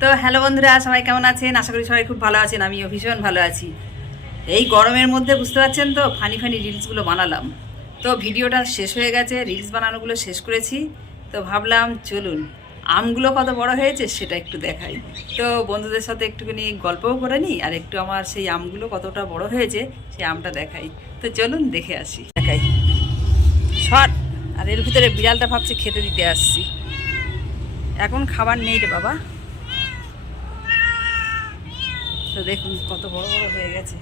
তো হ্যালো বন্ধুরা, সবাই কেমন আছেন? আশা করি সবাই খুব ভালো আছেন। আমিও ভীষণ ভালো আছি। এই গরমের মধ্যে বুঝতে পারছেন তো, ফানি রিলসগুলো বানালাম। তো ভিডিওটা শেষ হয়ে গেছে, রিলস বানানোগুলো শেষ করেছি। তো ভাবলাম চলুন আমগুলো কত বড় হয়েছে সেটা একটু দেখাই। তো বন্ধুদের সাথে একটুখানি গল্পও করে নিই, আর একটু আমার সেই আমগুলো কতটা বড় হয়েছে সেই আমটা দেখাই। তো চলুন দেখে আসি, দেখাই শর্ট। আর এর ভিতরে বিড়ালটা ভাবছে খেতে দিতে আসছি। এখন খাবার নেই রে বাবা। তো দেখুন কত বড় বড় হয়ে গেছে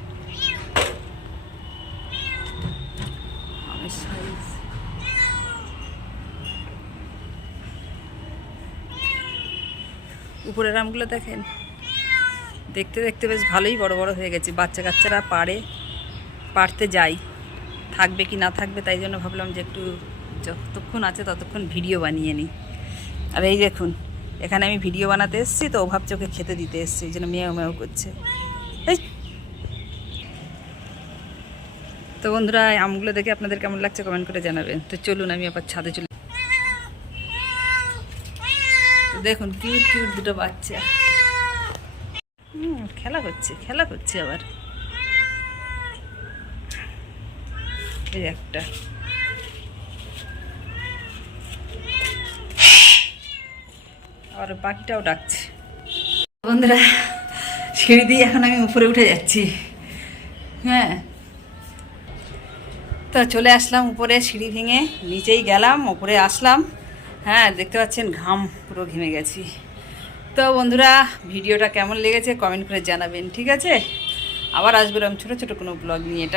আমের সাইজ। উপরের আমগুলো দেখেন, দেখতে দেখতে বেশ ভালোই বড় বড় হয়ে গেছে। বাচ্চা কাচ্চারা পারতে যাই, থাকবে কি না থাকবে, তাই জন্য ভাবলাম যে একটু যতক্ষণ আছে ততক্ষণ ভিডিও বানিয়ে নিই। আর এই দেখুন, এখানে আমি ভিডিও বানাতে এসেছি, তো ও ভাবছে ওকে খেতে দিতে এসেছি, এই জন্য মেয়েও মেয়েও করছে। এই তো বন্ধুরা, আমগুলো দেখে আপনাদের কেমন লাগছে কমেন্ট করে জানাবেন। তো চলুন আমি আবার ছাদে চলে। দেখুন কিউট কিউট দুটো বাচ্চা খেলা করছে আবার। এই একটা, আর বাকিটাও ডাকছে। বন্ধুরা, সিঁড়ি দিয়ে এখন আমি উপরে উঠে যাচ্ছি। হ্যাঁ, তো চলে আসলাম উপরে, সিঁড়ি ভেঙে নিচেই গেলাম, উপরে আসলাম। হ্যাঁ, দেখতে পাচ্ছেন ঘাম পুরো ঘেমে গেছি। তো বন্ধুরা, ভিডিওটা কেমন লেগেছে কমেন্ট করে জানাবেন, ঠিক আছে? আবার আসবো এরকম ছোটো ছোটো কোনো ব্লগ নিয়ে। এটা